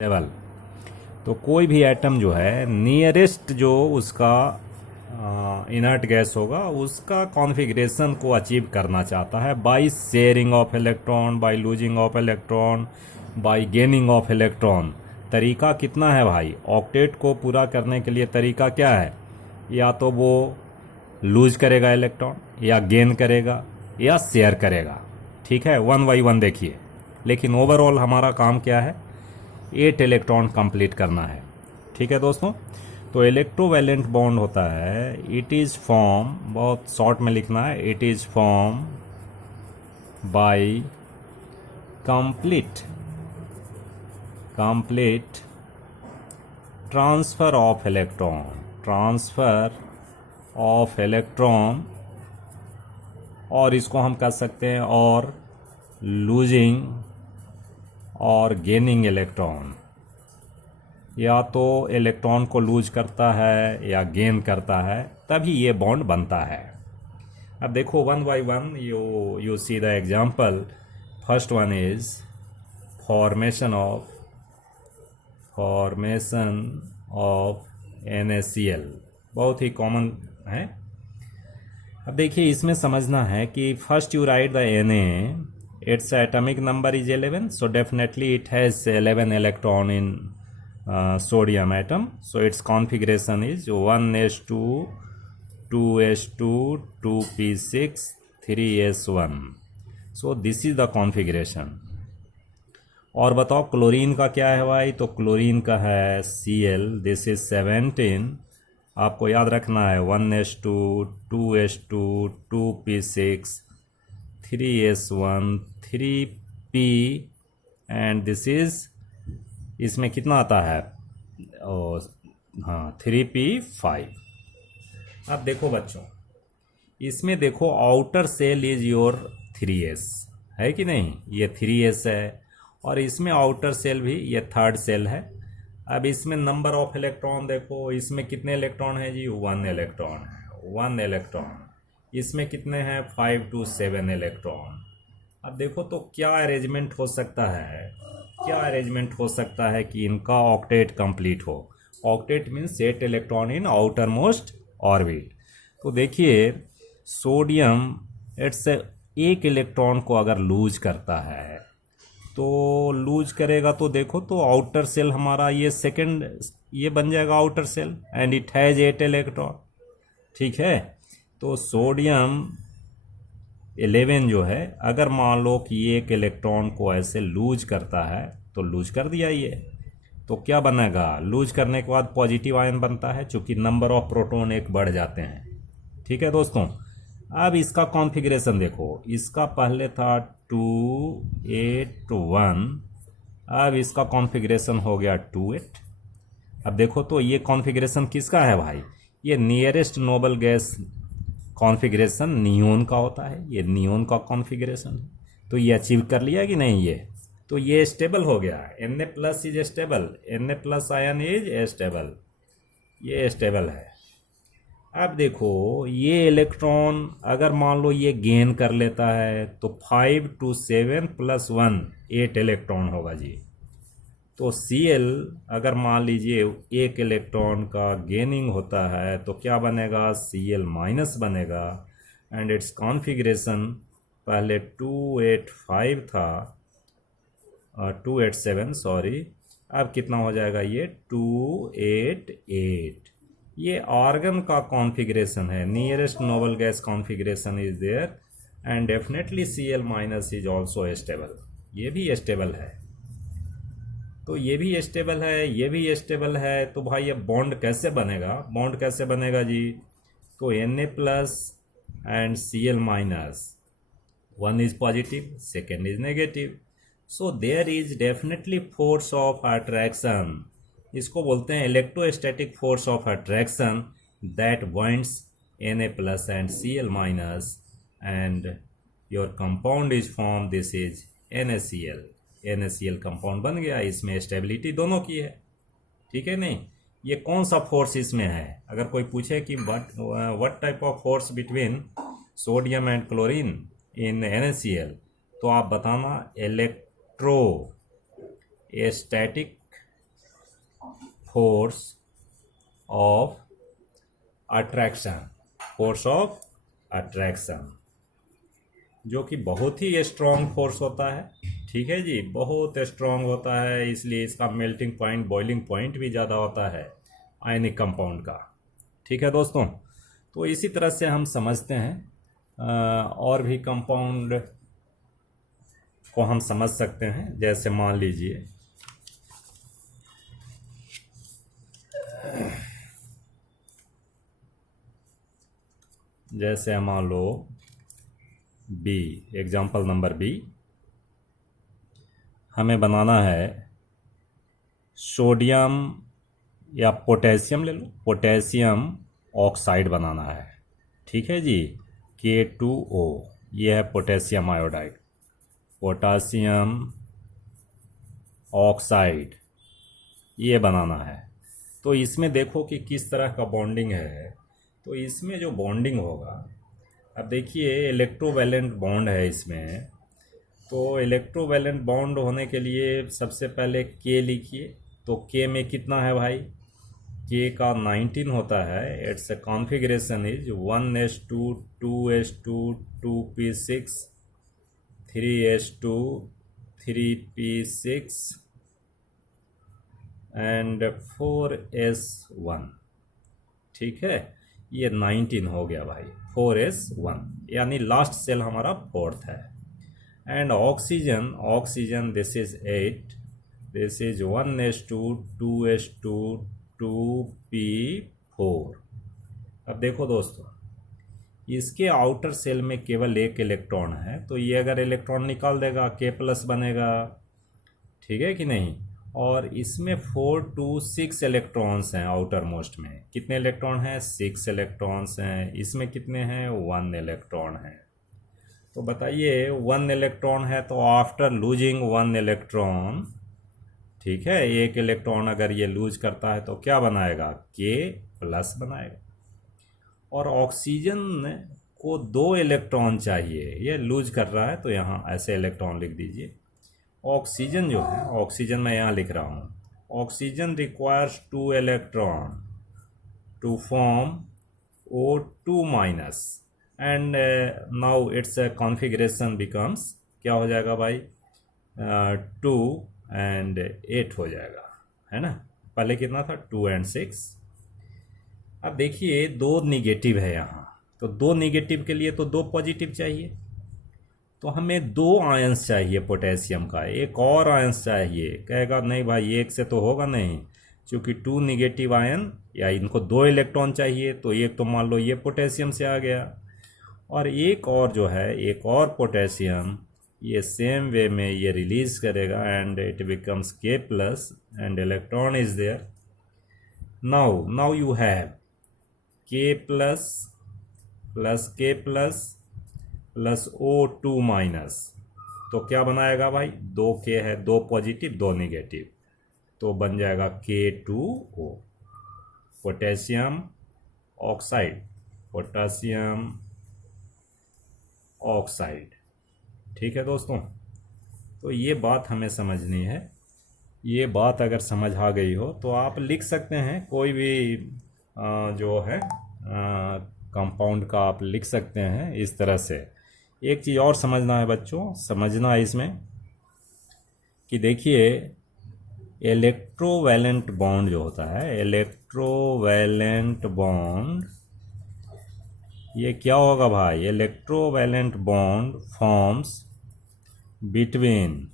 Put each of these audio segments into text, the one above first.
Level. तो कोई भी एटम जो है नियरेस्ट जो उसका इनर्ट गैस होगा उसका कॉन्फ़िगरेशन को अचीव करना चाहता है by sharing of electron, by losing of electron, bye gaining of electron. तरीका कितना है भाई? ऑक्टेट को पूरा करने के लिए तरीका क्या है? या तो वो लूज करेगा इलेक्ट्रॉन, या गेन करेगा, या शेयर करेगा। ठीक है, वन बाई वन देखिए। लेकिन ओवरऑल हमारा काम क्या है? 8 इलेक्ट्रॉन कंप्लीट करना है। ठीक है दोस्तों, तो इलेक्ट्रोवैलेंट बॉन्ड होता है, इट इज़ फॉर्म, बहुत शॉर्ट में लिखना है, it is form by complete transfer of electron, और इसको हम कह सकते हैं और लूजिंग और गेनिंग इलेक्ट्रॉन। या तो इलेक्ट्रॉन को लूज करता है या गेन करता है, तभी ये बॉन्ड बनता है। अब देखो one by one you see the example. First one is formation of NaCl, बहुत ही कॉमन है। अब देखिए इसमें समझना है कि first you right the Na, its atomic number is 11, so definitely it has 11 electron in sodium atom, so its configuration is 1s2 2s2 2p6 3s1, so this is the configuration। और बताओ chlorine का क्या है भाई? तो chlorine का है Cl, this is 17। आपको याद रखना है 1s2 2s2 2p6 3s1 3p, and this is, इसमें कितना आता है? हाँ 3p5। अब देखो बच्चों, इसमें देखो outer cell is your 3s, है कि नहीं? ये 3s है, और इसमें आउटर सेल भी, ये थर्ड सेल है। अब इसमें नंबर ऑफ इलेक्ट्रॉन देखो, इसमें कितने इलेक्ट्रॉन है जी? 1 इलेक्ट्रॉन है, 1 इलेक्ट्रॉन। इसमें कितने हैं? 5 to 7 इलेक्ट्रॉन। अब देखो तो क्या अरेंजमेंट हो सकता है, कि इनका ऑक्टेट कंप्लीट हो। Octet means 8 electron in outer most orbit. तो देखिए सोडियम इट्स एक इलेक्ट्रॉन को अगर लूज करता है, तो लूज करेगा तो देखो तो आउटर सेल हमारा ये सेकंड, ये बन जाएगा outer shell, and it has 8 electron. ठीक है, तो सोडियम 11 जो है, अगर मान लो कि एक इलेक्ट्रॉन को ऐसे लूज करता है, तो लूज कर दिया ये, तो क्या बनेगा? लूज करने के बाद पॉजिटिव आयन बनता है, चूंकि नंबर ऑफ प्रोटॉन एक बढ़ जाते हैं। ठीक है दोस्तों, अब इसका कॉन्फ़िगरेशन देखो, इसका पहले था 2 8 1, अब इसका कॉन्फ़िगरेशन हो गया 2 8। अब देखो तो ये कॉन्फ़िगरेशन किसका है भाई? ये nearest noble gas configuration neon का होता है, ये नियोन का कॉन्फ़िगरेशन है। तो ये अचीव कर लिया कि नहीं? ये तो ये स्टेबल हो गया, Na plus is stable, Na plus ion is stable, ये स्टेबल है। अब देखो ये इलेक्ट्रॉन अगर मान लो ये गेन कर लेता है, तो 5 to 7 + 1 8 इलेक्ट्रॉन होगा जी। तो Cl अगर मान लीजिए एक इलेक्ट्रॉन का गेनिंग होता है, तो क्या बनेगा? Cl माइनस बनेगा, एंड इट्स कॉन्फ़िगरेशन पहले 285 था, 287 सॉरी, अब कितना हो जाएगा? ये 288। ये आर्गन का कॉन्फ़िगरेशन है, nearest noble gas configuration is there, and definitely Cl minus is also stable. ये भी स्टेबल है, तो ये भी स्टेबल है, ये भी स्टेबल है। तो भाई अब बॉन्ड कैसे बनेगा? जी? तो Na plus and Cl minus, one is positive, second is negative, so there is definitely force of attraction. इसको बोलते हैं electrostatic force of attraction that binds Na plus and Cl minus, and your compound is form, this is NaCl compound बन गया। इसमें stability दोनों की है। ठीक है नहीं? ये कौन सा फोर्स इसमें है? अगर कोई पूछे कि what type of force between sodium and chlorine in NaCl, तो आप बताना electro static force of attraction, force of attraction, जो कि बहुत ही स्ट्रॉन्ग फोर्स होता है। ठीक है जी, बहुत स्ट्रॉन्ग होता है, इसलिए इसका मेल्टिंग पॉइंट, बॉइलिंग पॉइंट भी ज़्यादा होता है आयनिक कंपाउंड का। ठीक है दोस्तों, तो इसी तरह से हम समझते हैं और भी कंपाउंड को हम समझ सकते हैं। जैसे मान लीजिए जैसे मान लो बी, एग्जाम्पल नंबर बी, हमें बनाना है सोडियम या पोटेशियम, ले लो, पोटेशियम ऑक्साइड बनाना है। ठीक है जी, K2O, ये है पोटेशियम आयोडाइड, पोटेशियम ऑक्साइड ये बनाना है। तो इसमें देखो कि किस तरह का बॉन्डिंग है। तो इसमें जो बॉन्डिंग होगा, अब देखिए इलेक्ट्रोवैलेंट बॉन्ड है इसमें। तो इलेक्ट्रोवैलेंट बॉन्ड होने के लिए सबसे पहले K लिखिए। तो K में कितना है भाई, K का 19 होता है। It's configuration is 1s2 2s2 2p6 3s2 3p6 and 4s1। ठीक है, ये 19 हो गया भाई, 4s1, यानी लास्ट सेल हमारा फोर्थ है। And oxygen, oxygen this is 8, this is 1s2 2s2 2p4। अब देखो दोस्तों, इसके आउटर सेल में केवल एक इलेक्ट्रॉन है, तो ये अगर इलेक्ट्रॉन निकाल देगा K+ बनेगा। ठीक है कि नहीं। और इसमें 4 to 6 इलेक्ट्रॉन्स हैं आउटर मोस्ट में। कितने इलेक्ट्रॉन हैं, 6 इलेक्ट्रॉन्स हैं। इसमें कितने हैं, 1 इलेक्ट्रॉन है। तो बताइए 1 इलेक्ट्रॉन है, तो आफ्टर लूजिंग 1 इलेक्ट्रॉन, ठीक है, एक इलेक्ट्रॉन अगर ये लूज करता है तो क्या बनाएगा, K+ बनाएगा। और ऑक्सीजन को 2 इलेक्ट्रॉन चाहिए, ये लूज कर रहा है, तो यहाँ ऐसे इलेक्ट्रॉन लिख दीजिए। ऑक्सीजन जो है, ऑक्सीजन मैं यहाँ लिख रहा हूँ, oxygen requires 2 electron to form O2- and now its configuration becomes, क्या हो जाएगा भाई, 2 and 8 हो जाएगा, है ना। पहले कितना था, 2 and 6। अब देखिए 2 निगेटिव है यहाँ, तो 2 निगेटिव के लिए तो 2 पॉजिटिव चाहिए। तो हमें 2 आयंस चाहिए पोटेशियम का, एक और आयंस चाहिए। कहेगा नहीं भाई एक से तो होगा नहीं, क्योंकि 2 निगेटिव आयन या इनको 2 इलेक्ट्रॉन चाहिए। तो एक तो मान लो ये पोटेशियम से आ गया, और एक और जो है, एक और पोटेशियम ये सेम वे में ये रिलीज करेगा and it becomes K+ and electron is there. Now you have K+ plus K+ plus O2-। तो क्या बनाएगा भाई, 2K है, 2 पॉजिटिव 2 निगेटिव, तो बन जाएगा K2O, potassium oxide, potassium oxide. ठीक है दोस्तों, तो ये बात हमें समझनी है। ये बात अगर समझ आ गई हो तो आप लिख सकते हैं कोई भी जो है कंपाउंड का आप लिख सकते हैं इस तरह से। एक चीज़ और समझना है बच्चों, समझना है इसमें कि देखिए इलेक्ट्रोवैलेंट बॉन्ड जो होता है, इलेक्ट्रोवैलेंट बॉन्ड, ये क्या होगा भाई, electrovalent bond forms between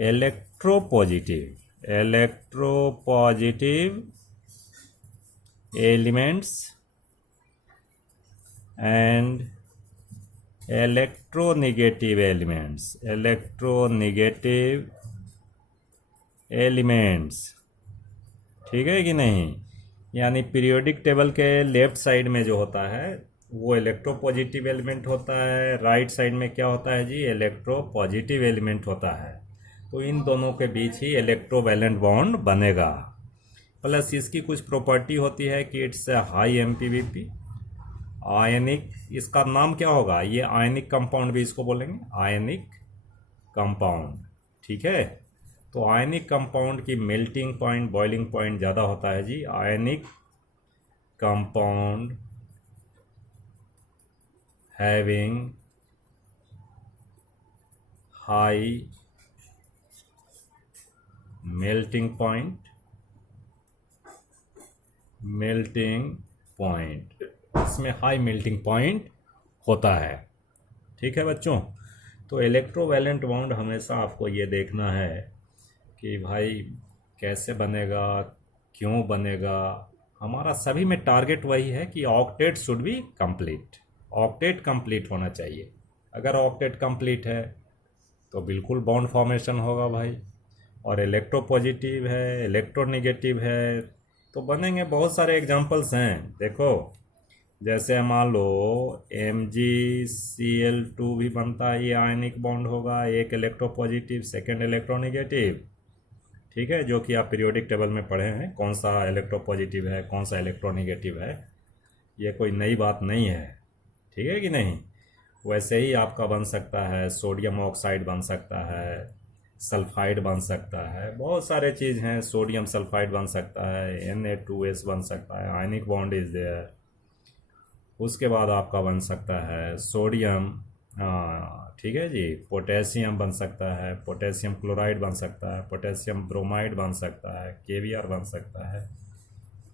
electropositive elements and electronegative elements. ठीक है कि नहीं। यानी पीरियोडिक टेबल के लेफ्ट साइड में जो होता है वो इलेक्ट्रोपॉजिटिव एलिमेंट होता है, राइट साइड में क्या होता है जी, इलेक्ट्रोपॉजिटिव एलिमेंट होता है। तो इन दोनों के बीच ही इलेक्ट्रोवैलेंट बॉन्ड बनेगा। प्लस इसकी कुछ प्रॉपर्टी होती है कि इट्स हाई MPVP, आयनिक, इसका नाम क्या होगा, ये आयनिक कंपाउंड भी इसको बोलेंगे, आयनिक कंपाउंड। ठीक है, तो आयनिक कंपाउंड की मेल्टिंग पॉइंट, बॉइलिंग पॉइंट ज़्यादा होता है जी। Ionic compound having high melting point, इसमें हाई मेल्टिंग पॉइंट होता है। ठीक है बच्चों, तो इलेक्ट्रोवैलेंट बॉन्ड हमेशा आपको ये देखना है कि भाई कैसे बनेगा, क्यों बनेगा। हमारा सभी में टारगेट वही है कि octet should be complete, octet complete होना चाहिए। अगर ऑक्टेट कंप्लीट है तो बिल्कुल बॉन्ड फॉर्मेशन होगा भाई। और इलेक्ट्रोपॉजिटिव है, इलेक्ट्रोनेगेटिव है, तो बनेंगे। बहुत सारे एग्जांपल्स हैं, देखो जैसे मान लो MgCl2 भी बनता है, ये आयनिक बॉन्ड होगा, एक इलेक्ट्रोपॉजिटिव सेकेंड इलेक्ट्रोनेगेटिव। ठीक है, जो कि आप पीरियोडिक टेबल में पढ़े हैं, कौन सा इलेक्ट्रोपॉजिटिव है कौन सा इलेक्ट्रोनेगेटिव है, ये कोई नई बात नहीं है। ठीक है कि नहीं। वैसे ही आपका बन सकता है सोडियम ऑक्साइड, बन सकता है सल्फाइड, बन सकता है, बहुत सारे चीज़ हैं। सोडियम सल्फाइड बन सकता है, Na2S बन सकता है, आयनिक बॉन्ड इज देयर। उसके बाद आपका बन सकता है सोडियम, ठीक है जी, पोटेशियम बन सकता है, पोटेशियम क्लोराइड बन सकता है, पोटेशियम ब्रोमाइड बन सकता है, KBr बन सकता है,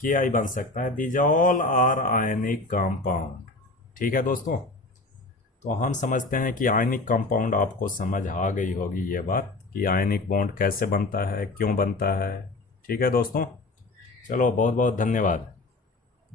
Ki बन सकता है। These all are ionic compound. ठीक है दोस्तों, तो हम समझते हैं कि आयनिक कंपाउंड आपको समझ आ गई होगी ये बात कि आयनिक बॉन्ड कैसे बनता है, क्यों बनता है। ठीक है दोस्तों, चलो बहुत बहुत धन्यवाद।